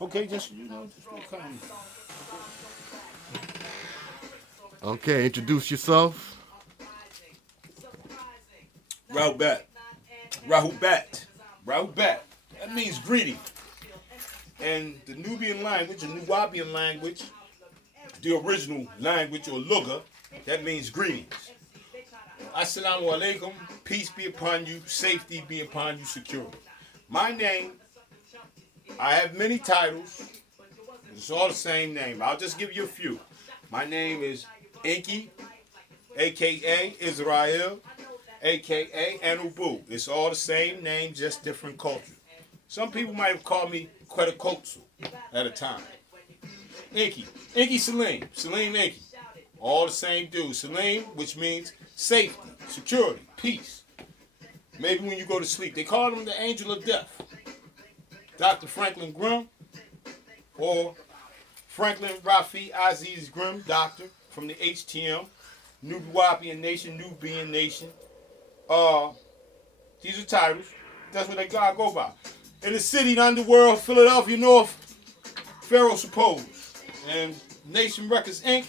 Okay, just just kind Okay, introduce yourself. of Rahubat. Rahubat. Rahubat. That means greeting. And the Nubian language, the Nuwabian language, the original language or luga, that means greetings. Assalamu alaikum, peace be upon you, safety be upon you, security. My name, I have many titles. It's all the same name. I'll just give you a few. My name is Inky, aka Israel, aka Anubu. It's all the same name, just different culture. Some people might have called me Kwedakotsu at a time. Inky. Inky Salim. Salim Inky. All the same dude. Salim, which means safety, security, peace. Maybe when you go to sleep. They call him the angel of death. Dr. Franklin Grimm or Franklin Rafi Aziz Grimm, doctor from the HTM, Nuwabian Nation, Nubian Nation. These are titles. That's what they gotta go by. In the city, the underworld, Philadelphia North, Pharaoh Suppose. And Nation Records Inc.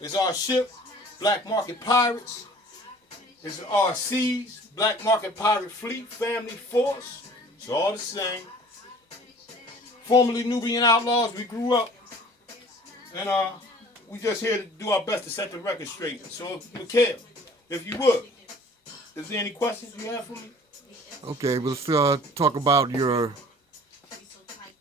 is our ship, Black Market Pirates. It's the RCs, Black Market Pirate Fleet, Family Force. It's all the same. Formerly Nubian Outlaws, we grew up. And we just here to do our best to set the record straight. So, Mikhail, if you would, is there any questions you have for me? Okay, let's talk about your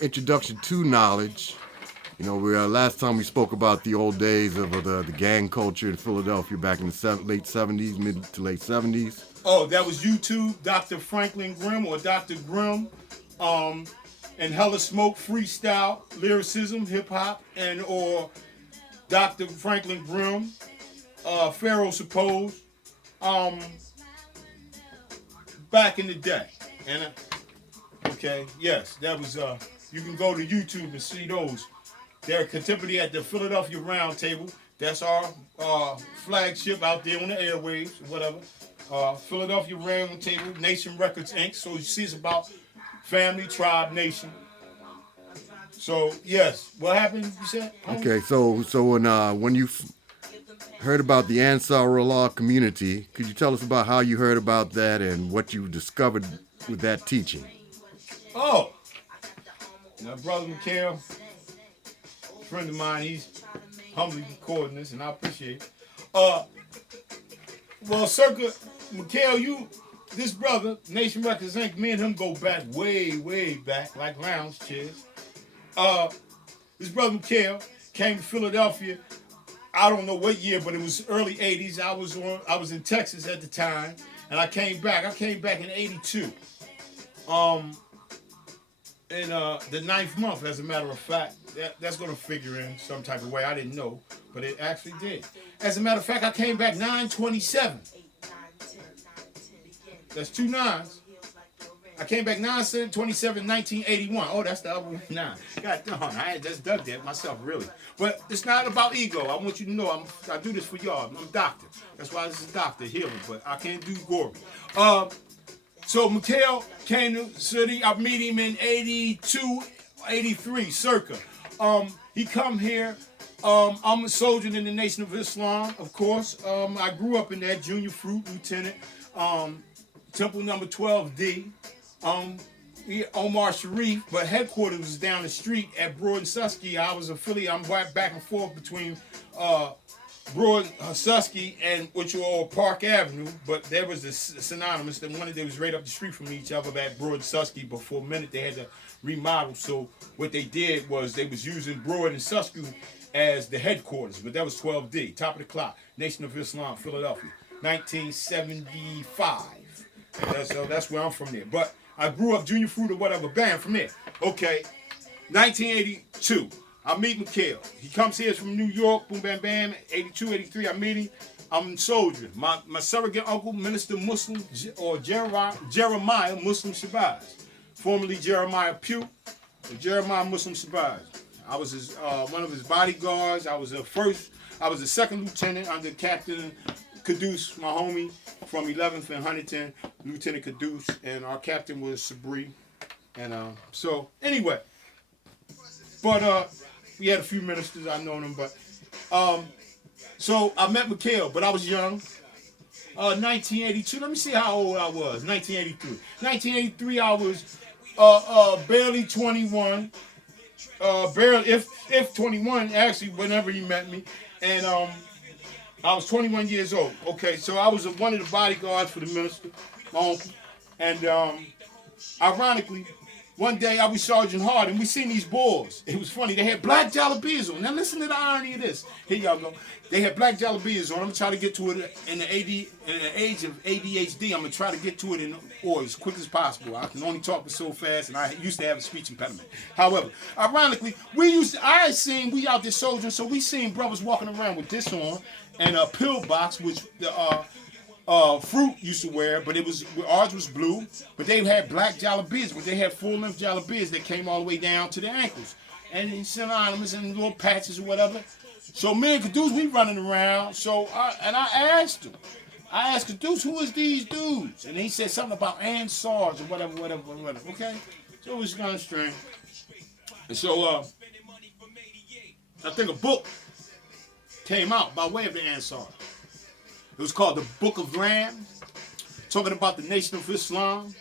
introduction to knowledge. You know, last time we spoke about the old days of the gang culture in Philadelphia back in the late 70s, mid to late 70s. Oh, that was YouTube, Dr. Franklin Grimm or Dr. Grimm, and Hella Smoke freestyle, lyricism, hip hop, and or Dr. Franklin Grimm, Pharaoh Suppose, back in the day. And okay, yes, that was you can go to YouTube and see those. They're contemporary at the Philadelphia Round Table. That's our flagship out there on the airwaves, or whatever. Philadelphia Round Table, Nation Records Inc. So you see it's about family, tribe, nation. So yes, what happened? You said? Okay, so when you heard about the Ansar Allah community, could you tell us about how you heard about that and what you discovered with that teaching? Oh, now brother Mikhail, friend of mine, he's humbly recording this, and I appreciate it. Well, circa Mikhail, this brother, Nation Records Inc., me and him go back way, way back, like lounge chairs. This brother Mikhail came to Philadelphia. I don't know what year, but it was early '80s. I was in Texas at the time, and I came back. I came back in '82. In the ninth month, as a matter of fact. That's going to figure in some type of way. I didn't know, but it actually did. As a matter of fact, I came back 9/27. That's two nines. I came back 9/27, 1981. Oh, that's the other 9. God darn, I had just dug that myself, really. But it's not about ego. I want you to know I do this for y'all. I'm a doctor. That's why this is doctor healing, but I can't do gory. So Mikhail came to the city. I meet him in 82, 83, circa. He come here. I'm a soldier in the Nation of Islam, of course. I grew up in that junior fruit lieutenant, Temple number 12D. Omar Sharif, but headquarters was down the street at Broad and Susky. I was affiliated. I'm right back and forth between Broad Susky and which were all Park Avenue, but there was this synonymous. The one that was right up the street from each other at Broad and Susky. But for a minute they had to remodel. So what they did was they was using Broad and Susky as the headquarters, but that was 12D, top of the clock, Nation of Islam, Philadelphia, 1975. That's where I'm from there. But I grew up junior fruit or whatever, bam, from there. Okay, 1982. I meet Mikhail. He comes here from New York, boom, bam, bam. 82, 83, I meet him. I'm soldiering. My surrogate uncle, Minister Muslim, or Jeremiah Muslim Shabazz, formerly Jeremiah Pugh, or Jeremiah Muslim Shabazz. I was one of his bodyguards. I was the second lieutenant under Captain Caduce, my homie from 11th and Huntington, Lieutenant Caduce, and our captain was Sabri. And so anyway, But we had a few ministers, I know them, but so I met Mikhail, but I was young. 1982. Let me see how old I was. 1983. 1983. I was barely 21. Barely, if 21, actually, whenever he met me, and I was 21 years old. Okay, so I was one of the bodyguards for the minister, my uncle, and ironically, one day I was Sergeant Hard, and we seen these boys. It was funny. They had black jalapenos on. Now listen to the irony of this. Here y'all go. They had black jalapenos on. I'm gonna try to get to it in the age of ADHD. I'm gonna try to get to it in order as quick as possible. I can only talk so fast, and I used to have a speech impediment. However, ironically, we out there soldiering, so we seen brothers walking around with this on and a pill box, which the Fruit used to wear, but ours was blue, but they had black jalapenos, but they had full-length jalapenos that came all the way down to their ankles, and synonymous and little patches or whatever. So me and Caduce, we running around. So I asked him, Caduce, who is these dudes? And he said something about Ansars or whatever. Okay, so it was kind of strange. And so I think a book came out by way of the Ansar. It was called the Book of Ram, talking about the Nation of Islam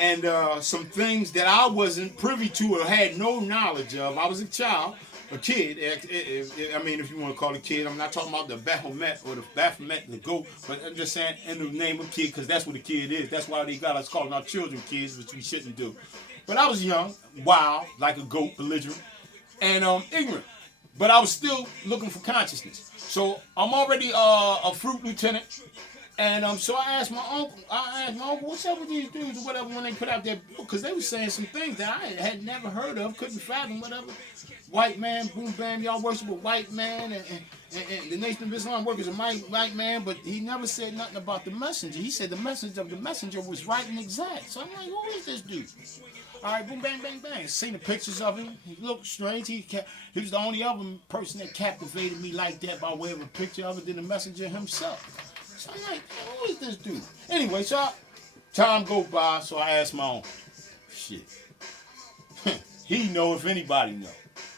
and some things that I wasn't privy to or had no knowledge of. I was a child, a kid. I mean, if you want to call it a kid, I'm not talking about the Baphomet or the Baphomet, the goat, but I'm just saying in the name of kid, because that's what a kid is. That's why they got us calling our children kids, which we shouldn't do. But I was young, wild, like a goat, belligerent, and ignorant. But I was still looking for consciousness. So I'm already a fruit lieutenant, and so I asked my uncle, what's up with these dudes or whatever when they put out their book, because they were saying some things that I had never heard of, couldn't fathom, whatever. White man, boom bam, y'all worship a white man, and the Nation of Islam workers a white man, but he never said nothing about the messenger. He said the message of the messenger was right and exact. So I'm like, who is this dude? All right, boom, bang, bang, bang. Seen the pictures of him. He looked strange. He was the only other person that captivated me like that by way of a picture other than the messenger himself. So I'm like, who is this dude? Anyway, so time go by, so I asked my uncle. Shit. He know if anybody know.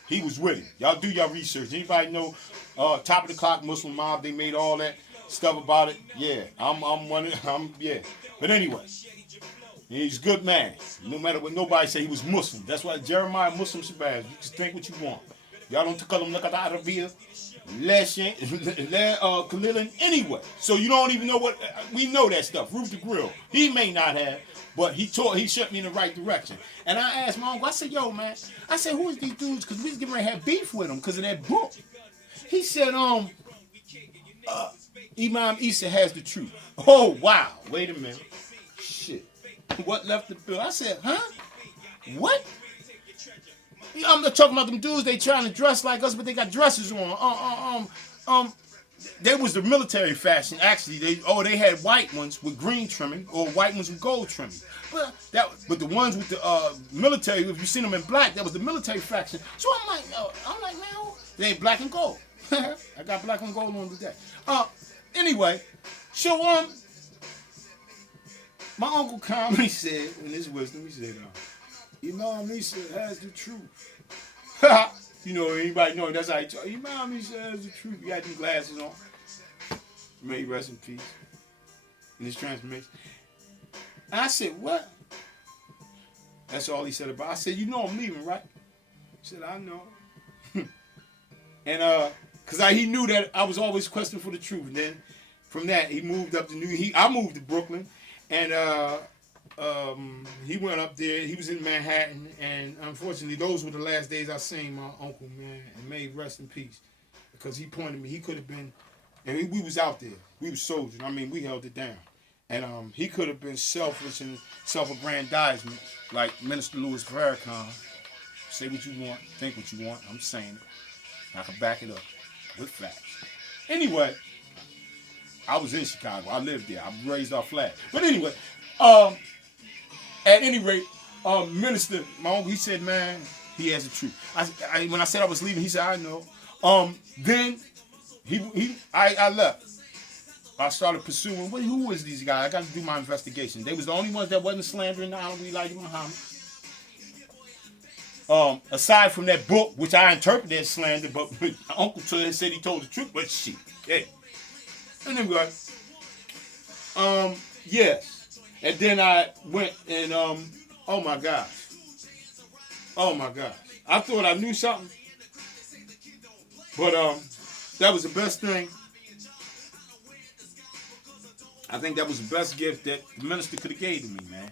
He was with him. Y'all do your research. Anybody know Top of the Clock Muslim Mob? They made all that stuff about it. Yeah, yeah. But anyway. He's a good man. No matter what nobody say, he was Muslim. That's why Jeremiah Muslim Shabazz. You just think what you want. Y'all don't call him Nakat Arabia, Khalilin anyway. So you don't even know what we know that stuff. Roof the Grill. He may not have, but he shut me in the right direction. And I asked my uncle, I said, yo, man, I said, who is these dudes? Because we was getting ready to have beef with them because of that book. He said, Imam Isa has the truth. Oh wow. Wait a minute. Shit. What left the bill? I said, huh? What? I'm not talking about them dudes. They trying to dress like us, but they got dresses on. They was the military fashion. Actually, they had white ones with green trimming or white ones with gold trimming. But the ones with the military, if you seen them in black, that was the military faction. So I'm like, man, they ain't black and gold. I got black and gold on today. Anyway, so my uncle calmly said, in his wisdom, he said, Imam Isa has the truth. You know, anybody know that's how he talk. Imam Isa has the truth. He had them glasses on. May he rest in peace. In his transformation. And I said, what? That's all he said about it. I said, you know I'm leaving, right? He said, I know. And because he knew that I was always questioning for the truth. And then from that, he moved up to I moved to Brooklyn. And he went up there. He was in Manhattan, and unfortunately, those were the last days I seen my uncle, man. And may he rest in peace, because he pointed me. He could have been, and we was out there. We was soldiers. I mean, we held it down. And he could have been selfish and self-aggrandizement, like Minister Louis Farrakhan. Say what you want, think what you want. I'm saying it. I can back it up with facts. Anyway. I was in Chicago. I lived there. I raised our flag. But anyway, at any rate, Minister, my uncle, he said, man, he has the truth. When I said I was leaving, he said, I know. Then I left. I started pursuing, who is these guys? I got to do my investigation. They was the only ones that wasn't slandering the Honorable Elijah Muhammad. Aside from that book, which I interpreted as slander, but my uncle said he told the truth, but shit, hey. Anyway, yes. And then I went and, oh my gosh. I thought I knew something, but that was the best thing. I think that was the best gift that the minister could have gave to me, man.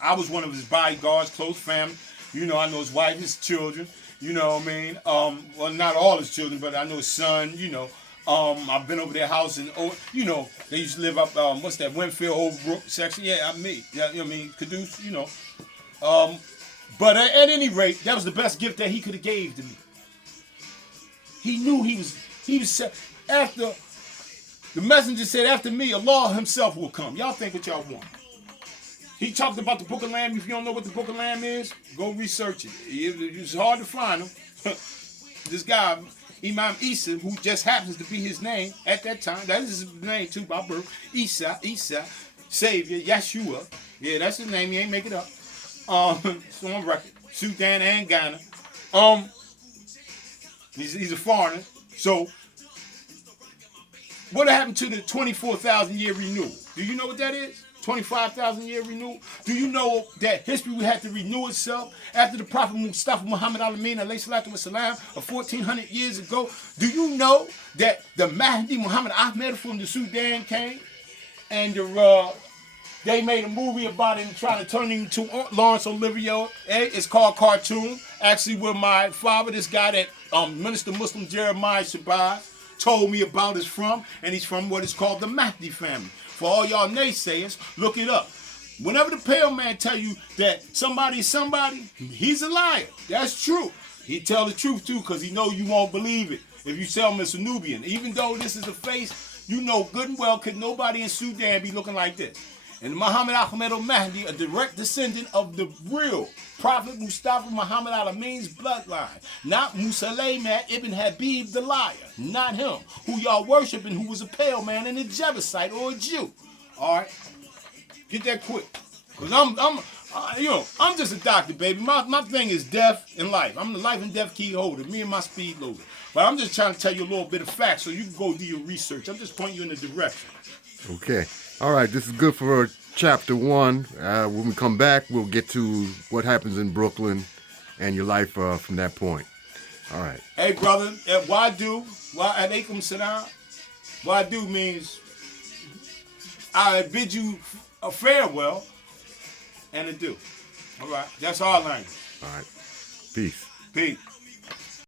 I was one of his bodyguards, close family. You know, I know his wife, his children. You know what I mean? Well, not all his children, but I know his son. You know, I've been over their house and you know, they used to live up what's that, Winfield, Old Brook section. Yeah, me. Yeah, you know what I mean, Caduce. You know. But at any rate, that was the best gift that he could have gave to me. He knew he was after the messenger said, after me, Allah himself will come. Y'all think what y'all want. He talked about the Book of Lamb. If you don't know what the Book of Lamb is, go research it. It's hard to find him. This guy, Imam Isa, who just happens to be his name at that time. That is his name too by birth. Isa, Savior, Yeshua. Yeah, that's his name. He ain't make it up. It's on record. Sudan and Ghana. He's a foreigner. So, what happened to the 24,000 year renewal? Do you know what that is? 25,000 year renewal. Do you know that history had to renew itself after the Prophet Mustafa Muhammad Al-Amin alayhi salatu wasalam of 1400 years ago? Do you know that the Mahdi Muhammad Ahmed from the Sudan came and they made a movie about him trying to turn him to Laurence Olivier? It's called Cartoon. Actually, where my father, this guy that Minister Muslim Jeremiah Shabazz told me about is from, and he's from what is called the Mahdi family. For all y'all naysayers, look it up. Whenever the pale man tell you that somebody's somebody, he's a liar. That's true. He tell the truth too, because he know you won't believe it if you tell him it's a Nubian. Even though this is a face, you know good and well could nobody in Sudan be looking like this. And Muhammad Ahmed al-Mahdi, a direct descendant of the real Prophet Mustafa Muhammad al-Amin's bloodline. Not Musaylima ibn Habib the liar. Not him, who y'all worshiping, who was a pale man and a Jebusite or a Jew. Alright? Get that quick. Because I'm just a doctor, baby. My thing is death and life. I'm the life and death key holder, me and my speed loader. But I'm just trying to tell you a little bit of facts so you can go do your research. I'm just pointing you in the direction. Okay. All right, this is good for chapter 1. When we come back, we'll get to what happens in Brooklyn and your life from that point. All right. Hey, brother, Wadu, alaikum salam. Wadu means I bid you a farewell and adieu. All right, that's our language. All right. Peace. Peace.